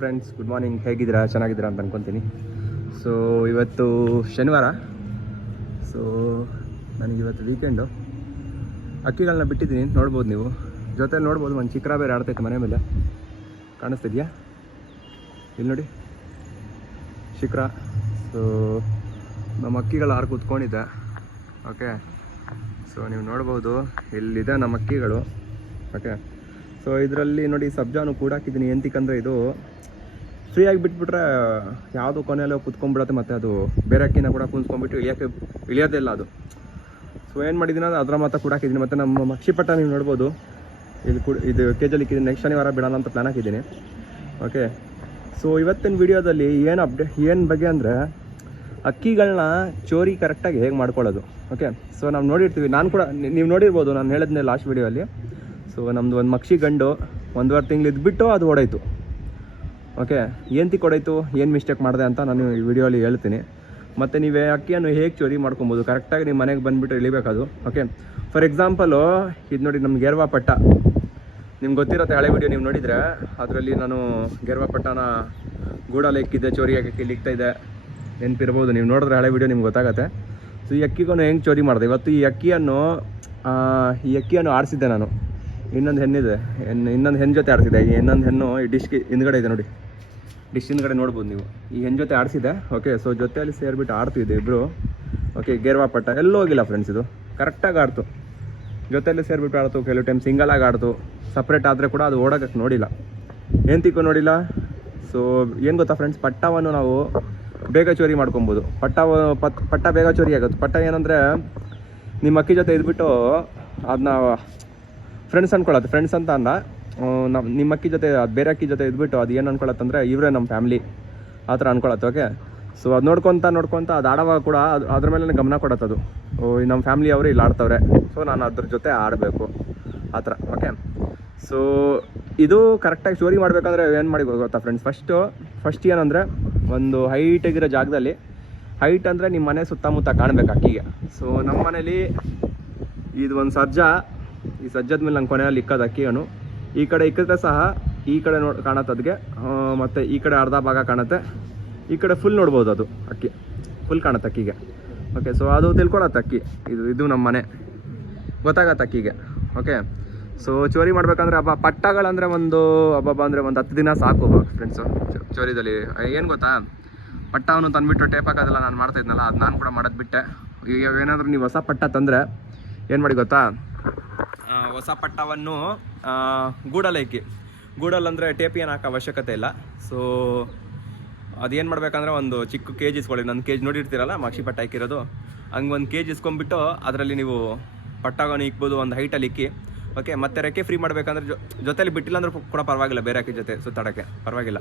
Friends, good morning. ಹೇಗಿದ್ದೀರಾ? ಚೆನ್ನಾಗಿದ್ದೀರಾ ಅಂತ ಅನ್ಕೊತೀನಿ. ಸೊ ಇವತ್ತು ಶನಿವಾರ. So ನನಗಿವತ್ತು weekend. ಅಕ್ಕಿಗಳನ್ನ ಬಿಟ್ಟಿದ್ದೀನಿ, ನೋಡ್ಬೋದು ನೀವು. ಜೊತೆ ನೋಡ್ಬೋದು ಒಂದು ಚಿಕ್ರ ಬೇರೆ ಆಡ್ತೈತೆ ಮನೆ ಮೇಲೆ, ಕಾಣಿಸ್ತಿದ್ಯಾ? ಇಲ್ಲಿ ನೋಡಿ, ಶಿಖರ. ಸೊ ನಮ್ಮ ಅಕ್ಕಿಗಳು ಆರು ಕೂತ್ಕೊಂಡಿದ್ದೆ. ಓಕೆ, ಸೊ ನೀವು ನೋಡ್ಬೋದು ಇಲ್ಲಿದೆ ನಮ್ಮ ಅಕ್ಕಿಗಳು. ಓಕೆ, ಸೊ ಇದರಲ್ಲಿ ನೋಡಿ ಸಬ್ಜಾನು ಕೂಡ ಹಾಕಿದ್ದೀನಿ. ಎಂತಿಕಂದರೆ ಇದು ಫ್ರೀಯಾಗಿ ಬಿಟ್ಬಿಟ್ರೆ ಯಾವುದು ಕೊನೆಯಲ್ಲೋ ಕುತ್ಕೊಂಡ್ಬಿಡತ್ತೆ, ಮತ್ತು ಅದು ಬೇರೆ ಅಕ್ಕಿನ ಕೂಡ ಕುಂತ್ಕೊಂಡ್ಬಿಟ್ಟು ಇಳಿಯೋದೇ ಇಲ್ಲ ಅದು. ಸೊ ಏನು ಮಾಡಿದ್ದೀನಿ ಅಂದರೆ ಅದರ ಮಾತ್ರ ಕೂಡ ಹಾಕಿದ್ದೀನಿ. ಮತ್ತು ನಮ್ಮ ಮಕ್ಷಿಪಟ್ಟ ನೀವು ನೋಡ್ಬೋದು ಇಲ್ಲಿ ಇದು ಕೇಜಲ್ಲಿ ಇಕ್ಕಿದ್ದೀನಿ. ನೆಕ್ಸ್ಟ್ ಶನಿವಾರ ಬಿಡೋಣ ಅಂತ ಪ್ಲ್ಯಾನ್ ಹಾಕಿದ್ದೀನಿ. ಓಕೆ, ಸೊ ಇವತ್ತಿನ ವಿಡಿಯೋದಲ್ಲಿ ಏನು ಬಗ್ಗೆ ಅಂದರೆ ಅಕ್ಕಿಗಳನ್ನ ಚೋರಿ ಕರೆಕ್ಟಾಗಿ ಹೇಗೆ ಮಾಡ್ಕೊಳ್ಳೋದು. ಓಕೆ, ಸೊ ನಾವು ನೋಡಿರ್ತೀವಿ, ನಾನು ಕೂಡ ನೀವು ನೋಡಿರ್ಬೋದು, ನಾನು ಹೇಳಿದ್ನೆ ಲಾಸ್ಟ್ ವಿಡಿಯೋಲ್ಲಿ. ಸೊ ನಮ್ಮದು ಒಂದು ಮಕ್ಷಿ ಗಂಡು 1.5 ತಿಂಗಳು ಇದ್ಬಿಟ್ಟು ಅದು ಓಡಾಯಿತು. ಓಕೆ, ಏನು ಹೊಡಾಯಿತು, ಏನು ಮಿಸ್ಟೇಕ್ ಮಾಡಿದೆ ಅಂತ ನಾನು ಈ ವಿಡಿಯೋಲಿ ಹೇಳ್ತೀನಿ. ಮತ್ತು ನೀವೇ ಅಕ್ಕಿಯನ್ನು ಹೇಗೆ ಚೋರಿ ಮಾಡ್ಕೊಬೋದು, ಕರೆಕ್ಟಾಗಿ ನಿಮ್ಮ ಮನೆಗೆ ಬಂದುಬಿಟ್ಟು ಇಳಿಬೇಕದು. ಓಕೆ, ಫಾರ್ ಎಕ್ಸಾಂಪಲು ಇದು ನೋಡಿ, ನಮ್ಮ ಗೆರ್ವಾ ಪಟ್ಟ ನಿಮ್ಗೆ ಗೊತ್ತಿರುತ್ತೆ. ಹಳೆ ವಿಡಿಯೋ ನೀವು ನೋಡಿದರೆ ಅದರಲ್ಲಿ ನಾನು ಗೆರ್ವಾ ಪಟ್ಟನ ಗೂಡಲ್ಲಿ ಇಕ್ಕಿದ್ದೆ, ಚೋರಿಯಾಗಿ ಇಲ್ಲಿಕ್ತಾ ಇದೆ, ನೆನಪಿರ್ಬೋದು. ನೀವು ನೋಡಿದ್ರೆ ಹಳೆ ವಿಡಿಯೋ ನಿಮ್ಗೆ ಗೊತ್ತಾಗುತ್ತೆ. ಸೊ ಈ ಅಕ್ಕಿಗೂ ಹೆಂಗೆ ಚೋರಿ ಮಾಡಿದೆ. ಇವತ್ತು ಈ ಅಕ್ಕಿಯನ್ನು ಆಡಿಸಿದ್ದೆ ನಾನು. ಇನ್ನೊಂದು ಹೆಣ್ಣಿದೆ, ಇನ್ನೊಂದು ಹೆಣ್ಣು ಜೊತೆ ಆಡಿಸಿದೆ. ಈ ಇನ್ನೊಂದು ಹೆಣ್ಣು ಈ ಡಿಶ್ಗೆ ಹಿಂದ್ಗಡೆ ಇದೆ ನೋಡಿ, ಡಿಶ್ ಹಿಂದ್ಗಡೆ ನೋಡ್ಬೋದು ನೀವು. ಈ ಹೆಣ್ಣು ಜೊತೆ ಆಡಿಸಿದೆ. ಓಕೆ, ಸೊ ಜೊತೆಯಲ್ಲಿ ಸೇರಿಬಿಟ್ಟು ಆಡ್ತಿದ್ದೆ ಇಬ್ಬರು. ಓಕೆ, ಗೆರ್ವಾ ಪಟ್ಟ ಎಲ್ಲೂ ಹೋಗಿಲ್ಲ ಫ್ರೆಂಡ್ಸ್, ಇದು ಕರೆಕ್ಟಾಗಿ ಆಡ್ತು. ಜೊತೆಯಲ್ಲಿ ಸೇರಿಬಿಟ್ಟು ಆಡ್ತು, ಕೆಲವು ಟೈಮ್ ಸಿಂಗಲಾಗಿ ಆಡ್ತು. ಸಪ್ರೇಟ್ ಆದರೆ ಕೂಡ ಅದು ಓಡೋಕ್ಕೆ ನೋಡಿಲ್ಲ, ಎಂತಿಕ್ಕೂ ನೋಡಿಲ್ಲ. ಸೊ ಏನು ಗೊತ್ತಾ ಫ್ರೆಂಡ್ಸ್, ಪಟ್ಟವನ್ನು ನಾವು ಬೇಗ ಚೋರಿ ಮಾಡ್ಕೊಬೋದು. ಪಟ್ಟ ಬೇಗ ಚೋರಿ ಆಗುತ್ತೆ. ಪಟ್ಟ ಏನಂದರೆ ನಿಮ್ಮ ಅಕ್ಕಿ ಜೊತೆ ಇದ್ಬಿಟ್ಟು ಅದನ್ನ ಫ್ರೆಂಡ್ಸ್ ಅಂದ್ಕೊಳತ್ತೆ. ಫ್ರೆಂಡ್ಸ್ ಅಂತ ಅಂದ ನಿಮ್ಮ ಅಕ್ಕಿ ಜೊತೆ ಅದು ಬೇರೆ ಅಕ್ಕಿ ಜೊತೆ ಇದ್ಬಿಟ್ಟು ಅದು ಏನು ಅಂದ್ಕೊಳತ್ತಂದರೆ ಇವರೇ ನಮ್ಮ ಫ್ಯಾಮ್ಲಿ ಆ ಥರ ಅಂದ್ಕೊಳತ್ತೆ. ಓಕೆ, ಸೊ ಅದು ನೋಡ್ಕೊತ ಅದು ಆಡೋವಾಗ ಕೂಡ ಅದ್ರ ಮೇಲೆ ಗಮನ ಕೊಡತ್ತದು. ನಮ್ಮ ಫ್ಯಾಮ್ಲಿ ಅವರು ಇಲ್ಲಿ ಆಡ್ತವ್ರೆ, ಸೊ ನಾನು ಅದ್ರ ಜೊತೆ ಆಡಬೇಕು ಆ ಥರ. ಓಕೆ, ಸೊ ಇದು ಕರೆಕ್ಟಾಗಿ ಚೋರಿ ಮಾಡಬೇಕಂದ್ರೆ ಏನು ಮಾಡಿ ಗೊತ್ತಾ ಫ್ರೆಂಡ್ಸ್, ಫಸ್ಟ್ ಏನಂದರೆ ಒಂದು ಹೈಟಾಗಿರೋ ಜಾಗದಲ್ಲಿ, ಹೈಟ್ ಅಂದರೆ ನಿಮ್ಮ ಮನೆ ಸುತ್ತಮುತ್ತ ಕಾಣಬೇಕು ಅಕ್ಕಿಗೆ. ಸೊ ನಮ್ಮ ಮನೇಲಿ ಇದು ಒಂದು ಸಜ್ಜ, ಈ ಸಜ್ಜದ ಮೇಲೆ ನಂಗೆ ಕೊನೆಯಲ್ಲಿ ಇಕ್ಕೋದು ಅಕ್ಕಿಯನ್ನು. ಈ ಕಡೆ ಇಕ್ಕಿದ್ರೆ ಸಹ ಈ ಕಡೆ ಕಾಣತ್ತೆ ಅದಕ್ಕೆ, ಮತ್ತು ಈ ಕಡೆ ಅರ್ಧ ಭಾಗ ಕಾಣುತ್ತೆ, ಈ ಕಡೆ ಫುಲ್ ನೋಡ್ಬೋದು. ಅದು ಅಕ್ಕಿ ಫುಲ್ ಕಾಣುತ್ತೆ ಅಕ್ಕಿಗೆ. ಓಕೆ, ಸೊ ಅದು ತಿಳ್ಕೊಳತ್ತೆ ಅಕ್ಕಿ, ಇದು ನಮ್ಮ ಮನೆ ಗೊತ್ತಾಗತ್ತೆ ಅಕ್ಕಿಗೆ. ಓಕೆ, ಸೊ ಚೋರಿ ಮಾಡ್ಬೇಕಂದ್ರೆ ಪಟ್ಟಗಳಂದರೆ ಒಂದು 10 ದಿನ ಸಾಕು ಫ್ರೆಂಡ್ಸು ಚೋರಿದಲ್ಲಿ. ಏನು ಗೊತ್ತಾ, ಪಟ್ಟವನ್ನು ತಂದುಬಿಟ್ಟು ಟೇಪ್ ಹಾಕೋದೆಲ್ಲ ನಾನು ಮಾಡ್ತಾಯಿದ್ನಲ್ಲ, ಅದು ನಾನು ಕೂಡ ಮಾಡೋದು ಬಿಟ್ಟೆ. ಈಗ ಏನಾದರೂ ನೀವು ಹೊಸ ಪಟ್ಟ ತಂದರೆ ಏನು ಮಾಡಿ ಗೊತ್ತಾ, ಹೊಸ ಪಟ್ಟವನ್ನು ಗೂಡಲ್ಲಂದರೆ ಟೇಪ್ ಏನು ಹಾಕೋ ಅವಶ್ಯಕತೆ ಇಲ್ಲ. ಸೊ ಅದೇನು ಮಾಡಬೇಕಂದ್ರೆ ಒಂದು ಚಿಕ್ಕ ಕೇಜ್ ಇಸ್ಕೊಳ್ಳಿ. ನನ್ನ ಕೇಜ್ ನೋಡಿರ್ತೀರಲ್ಲ, ಮಕ್ಷಿ ಪಟ್ಟ ಹಾಕಿರೋದು, ಹಂಗೆ ಒಂದು ಕೇಜ್ ಇಸ್ಕೊಂಡ್ಬಿಟ್ಟು ಅದರಲ್ಲಿ ನೀವು ಪಟ್ಟವನ್ನು ಇಕ್ಬೋದು, ಒಂದು ಹೈಟಲ್ಲಿ ಇಕ್ಕಿ. ಓಕೆ, ಮತ್ತು ರೆಕ್ಕೆ ಫ್ರೀ ಮಾಡಬೇಕಂದ್ರೆ ಜೊತೆಲಿ ಬಿಟ್ಟಿಲ್ಲ ಅಂದ್ರೂ ಕೂಡ ಪರವಾಗಿಲ್ಲ, ಬೇರೆ ಅಕ್ಕಿ ಜೊತೆ ಸುತ್ತಾಡೋಕ್ಕೆ ಪರವಾಗಿಲ್ಲ.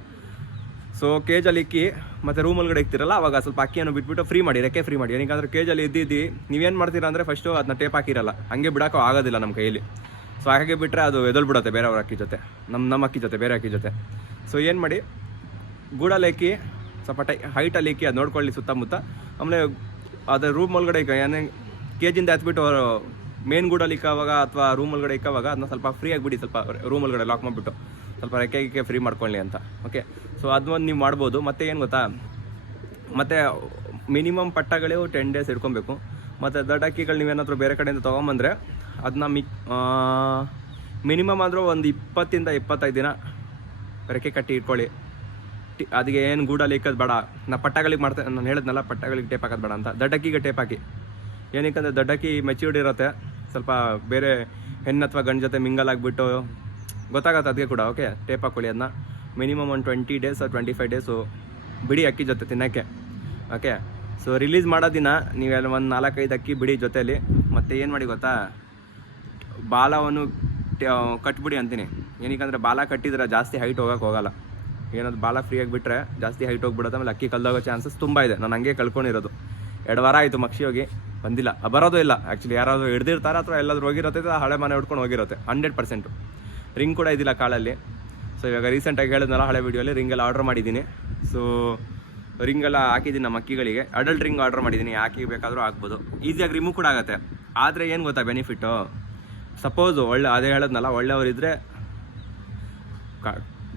ಸೊ ಕೇಜಲ್ಲಿ ಇಕ್ಕಿ ಮತ್ತು ರೂಮ್ ಒಳಗಡೆ ಇಕ್ತಿರಲ್ಲ, ಅವಾಗ ಸ್ವಲ್ಪ ಅಕ್ಕಿಯನ್ನು ಬಿಟ್ಬಿಟ್ಟು ಫ್ರೀ ಮಾಡಿ, ರೆಕ್ಕೆ ಫ್ರೀ ಮಾಡಿ. ಏನಕ್ಕೆ ಕೇಜಲ್ಲಿ ಇದ್ದಿದ್ದು ನೀವೇನು ಮಾಡ್ತೀರಾ ಅಂದರೆ ಫಸ್ಟು ಅದನ್ನ ಟೇಪ್ ಹಾಕಿರಲ್ಲ, ಹಂಗೆ ಬಿಡೋಕ್ಕೂ ಆಗೋದಿಲ್ಲ ನಮ್ಮ ಕೈಯಲ್ಲಿ. ಸೊ ಹಾಗೆ ಬಿಟ್ಟರೆ ಅದು ಎದೊಳ್ಬಿಡುತ್ತೆ ಬೇರೆಯವ್ರ ಅಕ್ಕಿ ಜೊತೆ, ನಮ್ಮ ಅಕ್ಕಿ ಜೊತೆ, ಬೇರೆ ಅಕ್ಕಿ ಜೊತೆ. ಸೊ ಏನು ಮಾಡಿ, ಗೂಡಲ್ಲಿ ಇಕ್ಕಿ, ಸ್ವಲ್ಪ ಹೈಟಲ್ಲಿ ಇಕ್ಕಿ, ಅದು ನೋಡ್ಕೊಳ್ಳಿ ಸುತ್ತಮುತ್ತ. ಆಮೇಲೆ ಅದು ರೂಮ್ ಒಳಗಡೆ ಏನೇ ಕೇಜಿಂದ ಹತ್ಬಿಟ್ಟು ಮೇನ್ ಗೂಡಲ್ಲಿ ಇಕ್ಕೋವಾಗ ಅಥವಾ ರೂಮ್ ಒಳಗಡೆ ಇಕ್ಕೋವಾಗ ಅದನ್ನ ಸ್ವಲ್ಪ ಫ್ರೀ ಆಗಿಬಿಡಿ, ಸ್ವಲ್ಪ ರೂಮ್ ಒಳಗಡೆ ಲಾಕ್ ಮಾಡಿಬಿಟ್ಟು ಸ್ವಲ್ಪ ರೆಕ್ಕೆ ಫ್ರೀ ಮಾಡ್ಕೊಳ್ಳಿ ಅಂತ. ಓಕೆ, ಸೊ ಅದೊಂದು ನೀವು ಮಾಡ್ಬೋದು. ಮತ್ತು ಏನು ಗೊತ್ತಾ, ಮತ್ತು ಮಿನಿಮಮ್ ಪಟ್ಟಗಳು 10 ಡೇಸ್ ಇಟ್ಕೊಬೇಕು. ಮತ್ತು ದೊಡ್ಡ ಅಕ್ಕಿಗಳು ನೀವೇನಾದರೂ ಬೇರೆ ಕಡೆಯಿಂದ ತೊಗೊಂಬಂದರೆ ಅದನ್ನ ಮಿನಿಮಮ್ ಆದರೂ ಒಂದು 20 ಇಂದ 25 ದಿನ ರೆಕ್ಕೆ ಕಟ್ಟಿ ಇಟ್ಕೊಳ್ಳಿ. ಅದಕ್ಕೆ ಏನು ಗೂಡಲ್ಲಿ ಇಕ್ಕೋದು ಬೇಡ. ಪಟ್ಟಗಳಿಗೆ ನಾನು ಹೇಳಿದ್ನಲ್ಲ, ಪಟ್ಟಗಳಿಗೆ ಟೇಪ್ ಹಾಕೋದು ಬೇಡ ಅಂತ. ದೊಡ್ಡಕ್ಕಿಗೆ ಟೇಪ್ ಹಾಕಿ, ಏನಕ್ಕಂದರೆ ದೊಡ್ಡಕ್ಕಿ ಮೆಚ್ಯೂರ್ಡ್ ಇರುತ್ತೆ, ಸ್ವಲ್ಪ ಬೇರೆ ಹೆಣ್ಣು ಅಥವಾ ಗಂಡು ಜೊತೆ ಮಿಂಗಲ್ ಆಗಿಬಿಟ್ಟು ಗೊತ್ತಾಗತ್ತೆ ಅದಕ್ಕೆ ಕೂಡ. ಓಕೆ, ಟೇಪ್ ಹಾಕ್ಕೊಳ್ಳಿ. ಅದನ್ನ ಮಿನಿಮಮ್ ಒಂದು 20 ಡೇಸ್ 25 ಡೇಸು ಬಿಡಿ ಅಕ್ಕಿ ಜೊತೆ ತಿನ್ನೋಕ್ಕೆ. ಓಕೆ, ಸೊ ರಿಲೀಸ್ ಮಾಡೋ ದಿನ ನೀವೆಲ್ಲ ಒಂದು 4-5 ಅಕ್ಕಿ ಬಿಡಿ ಜೊತೆಯಲ್ಲಿ. ಮತ್ತು ಏನು ಮಾಡಿ ಗೊತ್ತಾ, ಬಾಲವನ್ನು ಕಟ್ಬಿಡಿ ಅಂತೀನಿ. ಏನಕ್ಕಂದರೆ ಬಾಲ ಕಟ್ಟಿದ್ರೆ ಜಾಸ್ತಿ ಹೈಟ್ ಹೋಗೋಕ್ಕೆ ಹೋಗಲ್ಲ. ಏನಾದ್ರು ಬಾಲ ಫ್ರೀ ಆಗಿಬಿಟ್ರೆ ಜಾಸ್ತಿ ಹೈಟ್ ಹೋಗ್ಬಿಡುತ್ತೆ, ಆಮೇಲೆ ಅಕ್ಕಿ ಕಲ್ದೋಗೋ ಚಾನ್ಸಸ್ ತುಂಬ ಇದೆ. ನಾನು ಹಂಗೆ ಕಳ್ಕೊಂಡಿರೋದು. 2 ವಾರ ಆಯಿತು ಮಕ್ಷಿ ಹೋಗಿ, ಬಂದಿಲ್ಲ, ಬರೋದು ಇಲ್ಲ. ಆ್ಯಕ್ಚುಲಿ ಯಾರಾದರೂ ಹಿಡ್ದಿರ್ತಾರೆ ಅಥವಾ ಎಲ್ಲಾದರೂ ಹೋಗಿರುತ್ತೆ, ಹಳೆ ಮನೆ ಉಟ್ಕೊಂಡು ಹೋಗಿರುತ್ತೆ 100%. ರಿಂಗ್ ಕೂಡ ಇದ್ದಿಲ್ಲ ಕಾಲಲ್ಲಿ. ಸೊ ಇವಾಗ ರೀಸೆಂಟಾಗಿ ಹೇಳಿದ್ನಲ್ಲ ಹಳೆ ವೀಡಿಯೋಲಿ, ರಿಂಗೆಲ್ಲ ಆರ್ಡ್ರ್ ಮಾಡಿದ್ದೀನಿ. ಸೊ ರಿಂಗೆಲ್ಲ ಹಾಕಿದ್ದೀನಿ ನಮ್ಮ ಅಕ್ಕಿಗಳಿಗೆ. ಅಡಲ್ಟ್ ರಿಂಗ್ ಆರ್ಡ್ರ್ ಮಾಡಿದ್ದೀನಿ, ಹಾಕಿ ಬೇಕಾದರೂ ಹಾಕ್ಬೋದು. ಈಸಿಯಾಗಿ ರಿಮೂವ್ ಕೂಡ ಆಗುತ್ತೆ. ಆದರೆ ಏನು ಗೊತ್ತಾ ಬೆನಿಫಿಟ್ಟು, ಸಪೋಸು ಅದೇ ಹೇಳಿದ್ನಲ್ಲ, ಒಳ್ಳೆಯವರಿದ್ದರೆ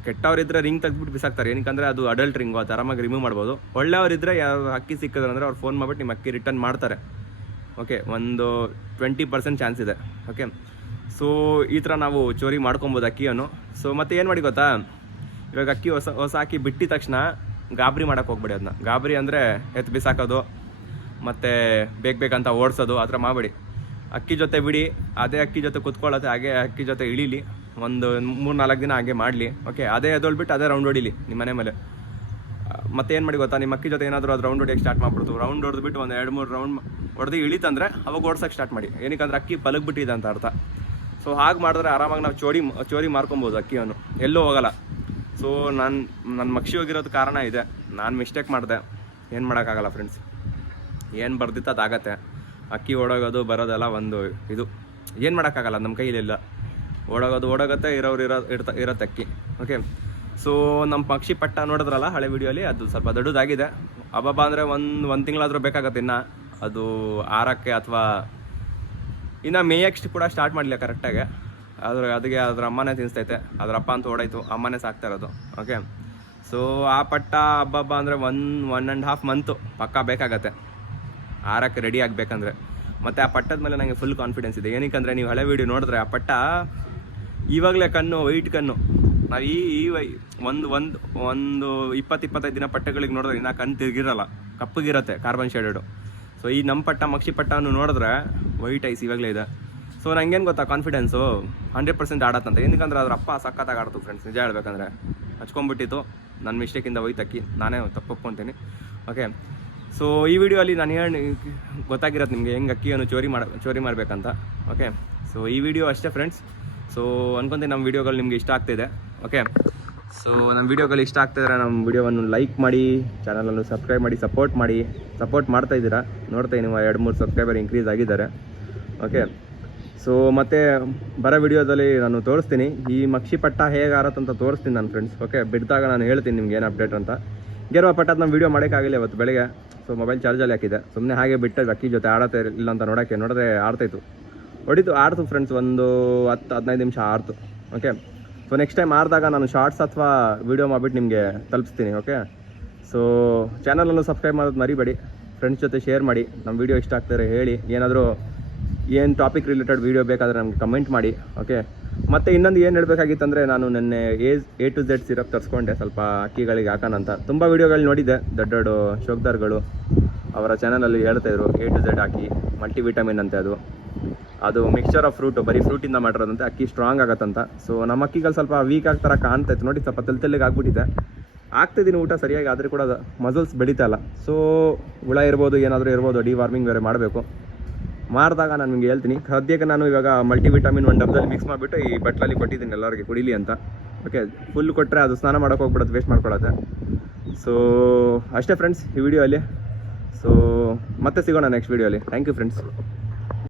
ಕೆಟ್ಟವ್ರಿದ್ರೆ ರಿಂಗ್ ತೆಗೆದ್ಬಿಟ್ಟು ಬಿಸಾಕ್ತಾರೆ, ಏನಕ್ಕಂದರೆ ಅದು ಅಡಲ್ಟ್ ರಿಂಗು, ಅದು ಆರಾಮಾಗಿ ರಿಮೂವ್ ಮಾಡ್ಬೋದು. ಒಳ್ಳೆಯವರಿದ್ದರೆ ಯಾವ ಅಕ್ಕಿ ಸಿಕ್ಕಿದ್ರಂದರೆ ಅವ್ರು ಫೋನ್ ಮಾಡಿಬಿಟ್ಟು ನಿಮ್ಮ ಅಕ್ಕಿ ರಿಟರ್ನ್ ಮಾಡ್ತಾರೆ. ಓಕೆ, ಒಂದು 20% ಚಾನ್ಸ್ ಇದೆ. ಓಕೆ, ಸೊ ಈ ಥರ ನಾವು ಚೋರಿ ಮಾಡ್ಕೊಬೋದು ಅಕ್ಕಿಯನ್ನು. ಸೊ ಮತ್ತೆ ಏನು ಮಾಡಿ ಗೊತ್ತಾ, ಇವಾಗ ಅಕ್ಕಿ ಹೊಸ ಅಕ್ಕಿ ಬಿಟ್ಟಿದ ತಕ್ಷಣ ಗಾಬರಿ ಮಾಡೋಕ್ಕೆ ಹೋಗ್ಬೇಡಿ. ಅದನ್ನ ಗಾಬರಿ ಅಂದರೆ ಎತ್ತು ಬಿಸಾಕೋದು ಮತ್ತು ಬೇಕಂತ ಓಡಿಸೋದು ಆ ಥರ ಮಾಡಬೇಡಿ. ಅಕ್ಕಿ ಜೊತೆ ಬಿಡಿ, ಅದೇ ಅಕ್ಕಿ ಜೊತೆ ಕುತ್ಕೊಳ್ಳುತ್ತೆ, ಹಾಗೆ ಅಕ್ಕಿ ಜೊತೆ ಇಳೀಲಿ, ಒಂದು 3-4 ದಿನ ಹಾಗೆ ಮಾಡಲಿ. ಓಕೆ, ಅದೇ ಎದೊಳ್ಬಿಟ್ಟು ಅದೇ ರೌಂಡ್ ಹೊಡಿಲಿ ನಿಮ್ಮ ಮನೆ ಮೇಲೆ. ಮತ್ತೆ ಏನು ಮಾಡಿ ಗೊತ್ತಾ, ನಿಮ್ಮ ಅಕ್ಕಿ ಜೊತೆ ಏನಾದರೂ ಅದು ರೌಂಡ್ ಹೊಡಿಯೋಕ್ಕೆ ಸ್ಟಾರ್ಟ್ ಮಾಡ್ಬಿಡ್ತು. ರೌಂಡ್ ಹೊಡೆದ್ಬಿಟ್ಟು ಒಂದು 2-3 ರೌಂಡ್ ಹೊಡೆದು ಇಳಿತಂದರೆ ಅವಾಗ ಓಡ್ಸೋಕ್ಕೆ ಸ್ಟಾರ್ಟ್ ಮಾಡಿ. ಏನಕ್ಕಂದ್ರೆ ಅಕ್ಕಿ ಪಲಗ್ಬಿಟ್ಟಿದೆ ಅಂತ ಅರ್ಥ. ಸೊ ಹಾಗೆ ಮಾಡಿದ್ರೆ ಆರಾಮಾಗಿ ನಾವು ಚೋರಿ ಮಾರ್ಕೊಬೋದು ಅಕ್ಕಿಯನ್ನು, ಎಲ್ಲೂ ಹೋಗಲ್ಲ. ಸೊ ನನ್ನ ಮಕ್ಷಿ ಹೋಗಿರೋದು ಕಾರಣ ಇದೆ, ನಾನು ಮಿಸ್ಟೇಕ್ ಮಾಡಿದೆ, ಏನು ಮಾಡೋಕ್ಕಾಗಲ್ಲ ಫ್ರೆಂಡ್ಸ್. ಏನು ಬರ್ದಿತ್ತು ಅದಾಗತ್ತೆ. ಅಕ್ಕಿ ಓಡೋಗೋದು ಬರೋದೆಲ್ಲ ಒಂದು ಇದು, ಏನು ಮಾಡೋಕ್ಕಾಗಲ್ಲ, ನಮ್ಮ ಕೈಲಿಲ್ಲ. ಓಡೋಗುತ್ತೆ, ಇರತ್ತೆ ಅಕ್ಕಿ. ಓಕೆ, ಸೊ ನಮ್ಮ ಪಕ್ಷಿ ಪಟ್ಟ ನೋಡಿದ್ರಲ್ಲ ಹಳೆ ವೀಡಿಯೋಲಿ, ಅದು ಸ್ವಲ್ಪ ದೊಡ್ಡದಾಗಿದೆ. ಅಬ್ಬಬ್ಬ ಅಂದರೆ ಒಂದು ತಿಂಗಳಾದರೂ ಬೇಕಾಗತ್ತೆ ಇನ್ನು ಅದು ಆರಕ್ಕೆ, ಅಥವಾ ಇನ್ನು ಮೇಯಕ್ಕೆ ಕೂಡ ಸ್ಟಾರ್ಟ್ ಮಾಡಲಿಲ್ಲ ಕರೆಕ್ಟಾಗಿ. ಅದಕ್ಕೆ ಅದ್ರ ಅಮ್ಮನೇ ತಿನ್ನಿಸ್ತೈತೆ, ಅದ್ರ ಅಪ್ಪ ಅಂತ ಓಡಾಯ್ತು, ಅಮ್ಮನೇ ಸಾಕ್ತಾ ಇರೋದು. ಓಕೆ, ಸೊ ಆ ಪಟ್ಟ ಹಬ್ಬ ಅಂದರೆ 1.5 ಮಂತು ಪಕ್ಕ ಬೇಕಾಗತ್ತೆ ಆರಕ್ಕೆ ರೆಡಿ ಆಗಬೇಕಂದ್ರೆ. ಮತ್ತು ಆ ಪಟ್ಟದ ಮೇಲೆ ನನಗೆ ಫುಲ್ ಕಾನ್ಫಿಡೆನ್ಸ್ ಇದೆ. ಏನಕ್ಕಂದರೆ ನೀವು ಹಳೆ ವೀಡಿಯೋ ನೋಡಿದ್ರೆ ಆ ಪಟ್ಟ ಇವಾಗಲೇ ಕಣ್ಣು ವೈಟ್ ಕಣ್ಣು. ನಾವು ಒಂದು 20-25 ದಿನ ಪಟ್ಟಗಳಿಗೆ ನೋಡಿದ್ರೆ ಇನ್ನು ಕಣ್ಣು ತಿರುಗಿರಲ್ಲ, ಕಪ್ಪಗಿರುತ್ತೆ, ಕಾರ್ಬನ್ ಶೇಡೆಡು. ಸೊ ಈ ನಮ್ಮ ಪಟ್ಟ ಮಕ್ಷಿ ಪಟ್ಟವನ್ನು ನೋಡಿದ್ರೆ ವೈಟ್ ಐಸ್ ಇವಾಗಲೇ ಇದೆ. ಸೊ ನಂಗೇನು ಗೊತ್ತಾ, ಕಾನ್ಫಿಡೆನ್ಸು 100% ಆಡತ್ತಂತ. ಏನಕ್ಕಂದ್ರೆ ಅದ್ರ ಅಪ್ಪ ಸಖತ್ತಾಗಿ ಆಡ್ತು ಫ್ರೆಂಡ್ಸ್, ನಿಜ ಹೇಳ್ಬೇಕಂದ್ರೆ. ಹಚ್ಕೊಂಡ್ಬಿಟ್ಟಿತ್ತು, ನನ್ನ ಮಿಸ್ಟೇಕಿಂದ ಹೋಯ್ತಕ್ಕಿ, ನಾನೇ ತಪ್ಪೊಪ್ಕೊತೀನಿ. ಓಕೆ, ಸೊ ಈ ವಿಡಿಯೋಲಿ ನಾನು ಗೊತ್ತಾಗಿರೋದು ನಿಮಗೆ ಹೆಂಗೆ ಅಕ್ಕಿಯನ್ನು ಚೋರಿ ಮಾಡಬೇಕಂತ. ಓಕೆ, ಸೊ ಈ ವಿಡಿಯೋ ಅಷ್ಟೇ ಫ್ರೆಂಡ್ಸ್. ಸೊ ಅನ್ಕೊಂತೀನಿ ನಮ್ಮ ವಿಡಿಯೋಗಳು ನಿಮಗೆ ಇಷ್ಟ ಆಗ್ತಿದೆ. ಓಕೆ, ಸೊ ನಮ್ಮ ವಿಡಿಯೋಗಳು ಇಷ್ಟ ಆಗ್ತಿದ್ರೆ ನಮ್ಮ ವಿಡಿಯೋವನ್ನು ಲೈಕ್ ಮಾಡಿ, ಚಾನಲನ್ನು ಸಬ್ಸ್ಕ್ರೈಬ್ ಮಾಡಿ, ಸಪೋರ್ಟ್ ಮಾಡ್ತಾ ಇದ್ದೀರಾ. ನೋಡ್ತಾ ನೀವು 2-3 ಸಬ್ಸ್ಕ್ರೈಬರ್ ಇನ್ಕ್ರೀಸ್ ಆಗಿದ್ದಾರೆ. ಓಕೆ, ಸೊ ಮತ್ತೆ ಬರೋ ವಿಡಿಯೋದಲ್ಲಿ ನಾನು ತೋರಿಸ್ತೀನಿ ಈ ಮಕ್ಷಿ ಪಟ್ಟ ಹೇಗೆ ಆರತ್ತಂತ ತೋರಿಸ್ತೀನಿ ನಾನು ಫ್ರೆಂಡ್ಸ್. ಓಕೆ, ಬಿಡ್ದಾಗ ನಾನು ಹೇಳ್ತೀನಿ ನಿಮ್ಗೆ ಏನು ಅಪ್ಡೇಟ್ ಅಂತ. ಗೆರುವ ಪಟ್ಟದ ನಮ್ಮ ವೀಡಿಯೋ ಮಾಡೋಕ್ಕಾಗಿಲ್ಲ ಇವತ್ತು ಬೆಳಗ್ಗೆ. ಸೊ ಮೊಬೈಲ್ ಚಾರ್ಜಲ್ಲಿ ಹಾಕಿದೆ, ಸುಮ್ಮನೆ ಹಾಗೆ ಬಿಟ್ಟು ಅಕ್ಕಿ ಜೊತೆ ಆಡತ್ತೆ ಇಲ್ಲ ಅಂತ ನೋಡಿದ್ರೆ ಆಡ್ತಾಯಿತ್ತು, ಆಡ್ತು ಫ್ರೆಂಡ್ಸ್. ಒಂದು 10-15 ನಿಮಿಷ ಆಡ್ತು. ಓಕೆ, ಸೊ ನೆಕ್ಸ್ಟ್ ಟೈಮ್ ಆಡಿದಾಗ ನಾನು ಶಾರ್ಟ್ಸ್ ಅಥವಾ ವೀಡಿಯೋ ಮಾಡಿಬಿಟ್ಟು ನಿಮಗೆ ತಲುಪಿಸ್ತೀನಿ. ಓಕೆ, ಸೊ ಚಾನಲನ್ನು ಸಬ್ಸ್ಕ್ರೈಬ್ ಮಾಡೋದು ಮರಿಬೇಡಿ, ಫ್ರೆಂಡ್ಸ್ ಜೊತೆ ಶೇರ್ ಮಾಡಿ. ನಮ್ಮ ವೀಡಿಯೋ ಇಷ್ಟ ಆಗ್ತಾರೆ ಹೇಳಿ, ಏನಾದರೂ ಏನು ಟಾಪಿಕ್ ರಿಲೇಟೆಡ್ ವೀಡಿಯೋ ಬೇಕಾದರೆ ನಮಗೆ ಕಮೆಂಟ್ ಮಾಡಿ. ಓಕೆ, ಮತ್ತು ಇನ್ನೊಂದು ಏನು ಹೇಳಬೇಕಾಗಿತ್ತಂದರೆ, ನಾನು ನೆನ್ನೆ A to Z ಸಿರಪ್ ತರಿಸ್ಕೊಂಡೆ ಸ್ವಲ್ಪ ಅಕ್ಕಿಗಳಿಗೆ ಹಾಕೋಣಂತ. ತುಂಬ ವೀಡಿಯೋಗಳು ನೋಡಿದ್ದೆ, ದೊಡ್ಡ ಶೋಕ್ದಾರ್ಗಳು ಅವರ ಚಾನಲಲ್ಲಿ ಹೇಳ್ತಾಯಿದ್ರು A to Z hockey, multivitamin ಅಂತೆ ಅದು ಮಿಕ್ಸ್ಚರ್ ಆಫ್ ಫ್ರೂಟು, ಬರೀ ಫ್ರೂಟಿಂದ ಮಾಡಿರೋದಂತೆ, ಅಕ್ಕಿ ಸ್ಟ್ರಾಂಗ್ ಆಗತ್ತಂತ. ಸೊ ನಮ್ಮ ಅಕ್ಕಿಗಳು ಸ್ವಲ್ಪ ವೀಕ್ ಆಗ್ತಾರ ಕಾಣ್ತಾಯಿತ್ತು ನೋಡಿ, ಸ್ವಲ್ಪ ತೆಲ್ಲಿಗೆ ಆಗ್ಬಿಟ್ಟಿದೆ. ಆಗ್ತಿದ್ದೀನಿ ಊಟ ಸರಿಯಾಗಿ, ಆದರೆ ಕೂಡ ಮಸಲ್ಸ್ ಬೆಳೀತಾ ಇಲ್ಲ. ಸೊ ಹುಳ ಇರ್ಬೋದು, ಏನಾದರೂ ಇರ್ಬೋದು, ಡಿವಾರ್ಮಿಂಗ್ ಬೇರೆ ಮಾಡಬೇಕು. ಮಾಡಿದಾಗ ನಾನು ನಿಮಗೆ ಹೇಳ್ತೀನಿ. ಸದ್ಯಕ್ಕೆ ನಾನು ಇವಾಗ ಮಲ್ಟಿವಿಟಮಿನ್ 1 ಡಬ್ಬದಲ್ಲಿ ಮಿಕ್ಸ್ ಮಾಡಿಬಿಟ್ಟು ಈ ಬಟ್ಲಲ್ಲಿ ಕೊಟ್ಟಿದ್ದೀನಿ ಎಲ್ಲರಿಗೆ ಕುಡೀಲಿ ಅಂತ. ಓಕೆ, ಫುಲ್ ಕೊಟ್ಟರೆ ಅದು ಸ್ನಾನ ಮಾಡೋಕೆ ಹೋಗ್ಬಿಡೋದು, ವೇಸ್ಟ್ ಮಾಡ್ಕೊಳ್ಳುತ್ತೆ. ಸೊ ಅಷ್ಟೇ ಫ್ರೆಂಡ್ಸ್ ಈ ವಿಡಿಯೋಲ್ಲಿ. ಸೊ ಮತ್ತೆ ಸಿಗೋಣ ನೆಕ್ಸ್ಟ್ ವಿಡಿಯೋಲಿ. Thank you friends.